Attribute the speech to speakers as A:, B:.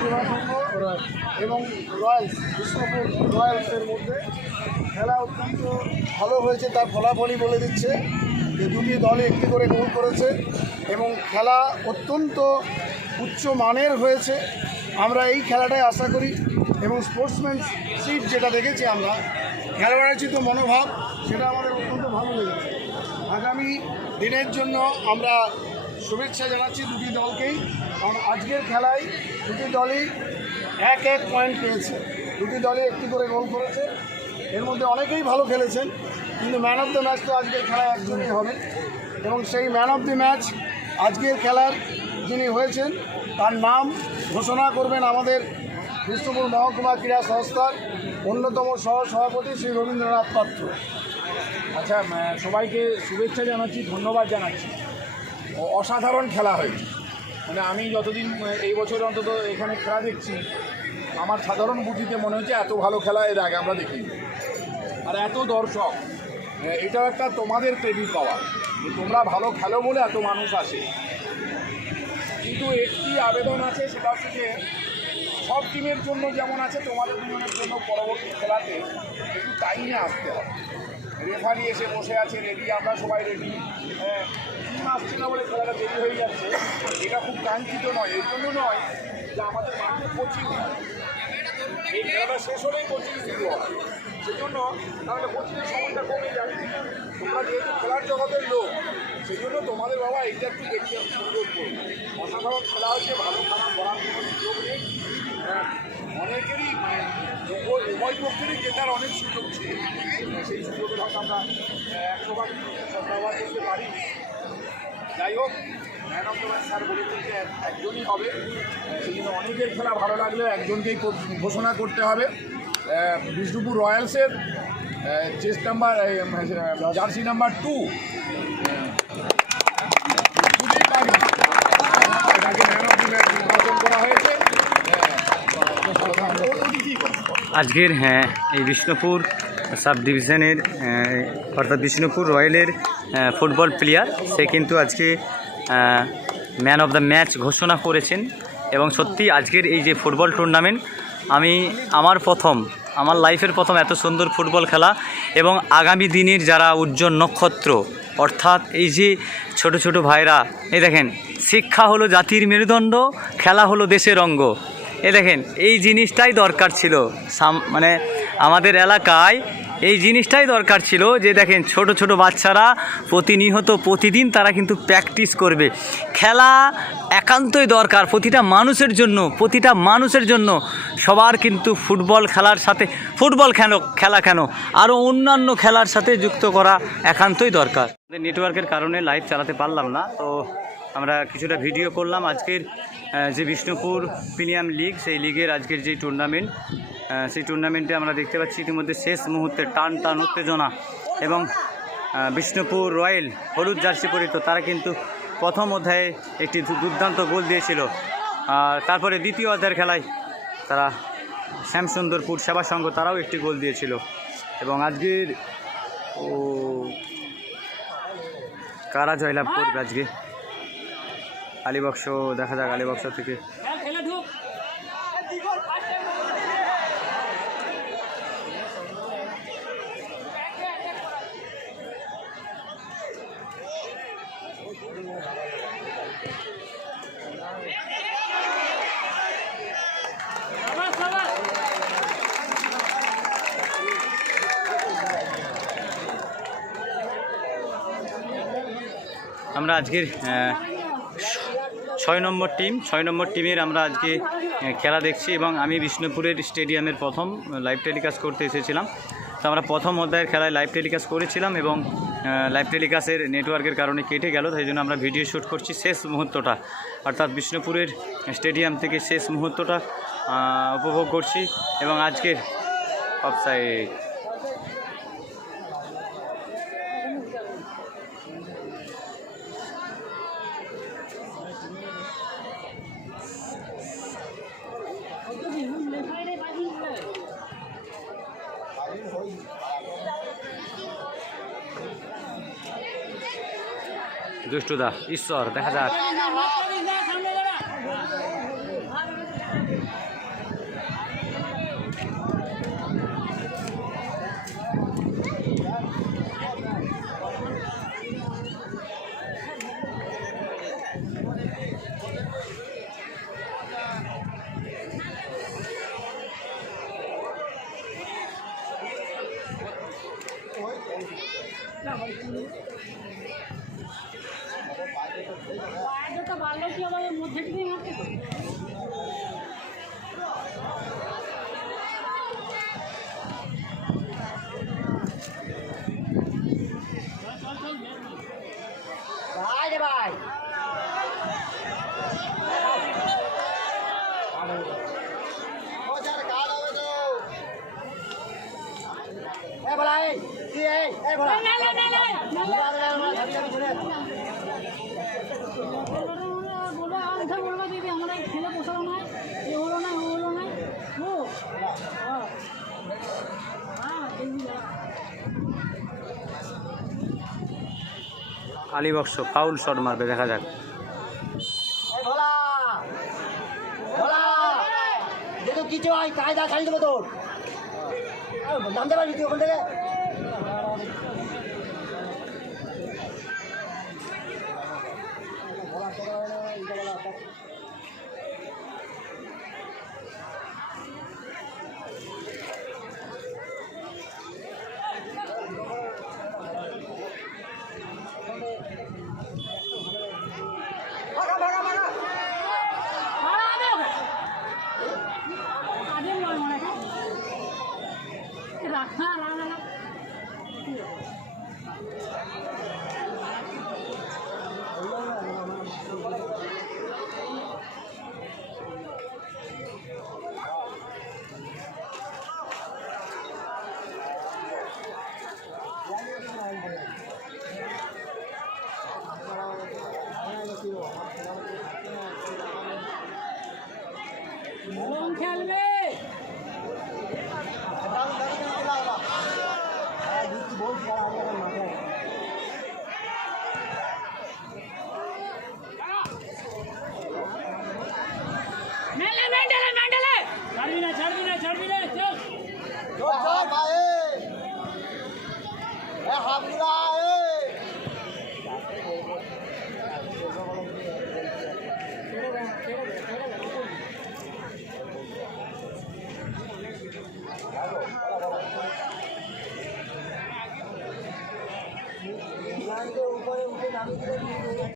A: জেলা সংঘ এবং রয়্যালস বিষ্ণুপুর রয়্যালসের মধ্যে খেলা অত্যন্ত ভালো হয়েছে, তার ফলাফলই বলে দিচ্ছে যে দুটি দলে একটি করে গোল করেছে এবং খেলা অত্যন্ত উচ্চ মানের হয়েছে। আমরা এই খেলাটাই আশা করি এবং স্পোর্টসম্যানশিপ যেটা দেখেছি আমরা খেলোয়াড়োচিত মনোভাব, সেটা আমাদের অত্যন্ত ভালো লেগেছে। আগামী দিনের জন্য আমরা শুভেচ্ছা জানাচ্ছি দুটি দলকেই। কারণ আজকের খেলায় দুটি দলই এক এক পয়েন্ট পেয়েছে। দুটি দলই একটি করে গোল করেছে। এর মধ্যে অনেকেই ভালো খেলেছেন, কিন্তু ম্যান অফ দ্য ম্যাচ তো আজকের খেলায় একজনই হবে। এবং সেই ম্যান অফ দ্য ম্যাচ আজকের খেলার যিনি হয়েছেন, তার নাম ঘোষণা করবেন আমাদের বিষ্ণুপুর মহকুমা ক্রীড়া সংস্থার অন্যতম সহ সভাপতি শ্রী রবীন্দ্রনাথ পাত্র।
B: আচ্ছা সবাইকে শুভেচ্ছা জানাচ্ছি, ধন্যবাদ জানাচ্ছি। অসাধারণ খেলা হয়েছে। মানে আমি যতদিন এই বছর অন্তত এখানে খেলা দেখছি, আমার সাধারণ বুদ্ধিতে মনে হচ্ছে এত ভালো খেলা এর আগে আমরা দেখি আর এত দর্শক এটাও একটা তোমাদের ক্রেডিট পাওয়া, যে তোমরা ভালো খেলো বলে এত মানুষ আসে। কিন্তু একটি আবেদন আছে সেটা হচ্ছে যে, সব টিমের জন্য যেমন আছে, তোমাদের দুজনের জন্য পরবর্তী খেলাতে টাইমে আসতে হবে। রেফারি এসে বসে আছে রেডি আমরা সবাই রেডি টিম আসছে না বলে খেলাটা দেরি হয়ে যাচ্ছে। এটা খুব কাঙ্ক্ষিত নয় এর জন্য নয় যে আমাদের মাঠে কোচিং এই খেলাটা শেষ হলেই কোচিং শুরু হবে। সেজন্য তাহলে কোচিংয়ের সময়টা কমে যাবে তোমরা যেহেতু খেলার জগতের লোক সেই জন্য তোমাদের বাবা এইটা একটু দেখতে সুন্দর করবে অসাধারণ খেলা হচ্ছে ভালো খারাপ করার কোনো সুযোগ নেই হ্যাঁ, অনেকেরই মানে উভয় পক্ষেরই জেতার অনেক সুযোগ ছিল। সেই সুযোগের হয়তো আমরা একশো ব্যবহার করতে পারি যাই হোক man of the match sir বলেছেন যে একজনই হবে। সেই জন্য অনেকের খেলা ভালো লাগলে একজনকেই ঘোষণা করতে হবে। Bishnupur রয়্যালসের chest number jersey number two এটাকে ম্যান অফ দ্য ম্যাচ নির্বাচন করা হয়েছে আহ, ও- ওটি কি করে?
C: আজকের হ্যাঁ এই বিষ্ণুপুর সাব ডিভিশনের অর্থাৎ বিষ্ণুপুর রয়্যালের ফুটবল প্লেয়ার। সে কিন্তু আজকে ম্যান অফ দ্য ম্যাচ ঘোষণা করেছেন। এবং সত্যি আজকের এই যে ফুটবল টুর্নামেন্ট, আমি আমার প্রথম, আমার লাইফের প্রথম এত সুন্দর ফুটবল খেলা এবং আগামী দিনের যারা উজ্জ্বল নক্ষত্র, অর্থাৎ এই যে ছোট ছোট ভাইরা, এই দেখেন, শিক্ষা হলো জাতির মেরুদণ্ড, খেলা হলো দেশের অঙ্গ। এ দেখেন, এই জিনিসটাই দরকার ছিল। মানে আমাদের এলাকায় এই জিনিসটাই দরকার ছিল যে দেখেন, ছোট ছোট বাচ্চারা প্রতিনিয়ত প্রতিদিন তারা কিন্তু প্র্যাকটিস করবে। খেলা একান্তই দরকার প্রতিটা মানুষের জন্য, প্রতিটা মানুষের জন্য। সবার কিন্তু ফুটবল খেলার সাথে, ফুটবল কেন, খেলা কেন? আরও অন্যান্য খেলার সাথে যুক্ত করা একান্তই দরকার। নেটওয়ার্কের কারণে লাইভ চালাতে পারলাম না, তো আমরা কিছুটা ভিডিও করলাম আজকের যে বিষ্ণুপুর প্রিমিয়াম লিগ, সেই লিগের আজকের যে টুর্নামেন্ট সেই টুর্নামেন্টে আমরা দেখতে পাচ্ছি ইতিমধ্যে শেষ মুহূর্তে টান টান উত্তেজনা এবং বিষ্ণুপুর রয়্যাল হলুদ জার্সি পরিত তারা কিন্তু প্রথম অধ্যায়ে একটি দুর্দান্ত গোল দিয়েছিল। আর তারপরে দ্বিতীয় অধ্যায়ের খেলায় তারা শ্যামসুন্দরপুর সেবা সংঘ, তারাও একটি গোল দিয়েছিল। এবং আজকের, ও, কারা জয়লাভ করবে আজকে? আলিবক্স দেখা যাক আলিবক্স থেকে। আমরা আজকের ছয় নম্বর টিম, ছয় নম্বর টিমের আমরা আজকে খেলা দেখছি এবং আমি বিষ্ণুপুরের স্টেডিয়ামের প্রথম লাইভ টেলিকাস্ট করতে এসেছিলাম। তো আমরা প্রথম অধ্যায়ের খেলায় লাইভ টেলিকাস্ট করেছিলাম এবং লাইভ টেলিকাস্টের নেটওয়ার্কের কারণে কেটে গেল, তাই জন্য আমরা ভিডিও শ্যুট করছি শেষ মুহূর্তটা। অর্থাৎ বিষ্ণুপুরের স্টেডিয়াম থেকে শেষ মুহূর্তটা উপভোগ করছি এবং আজকের অফসাইড দুষ্টুদা ঈশ্বর দেখা যাক।
D: ভাই ए भलाई ए ए भलाई ना ना ना ना
C: আলিবক্স ফাউল শট মারবে দেখা যাক।
E: কিছু হয় দেবো তোর। ওখান থেকে?
D: Thank you. খেলবে
E: Thank you.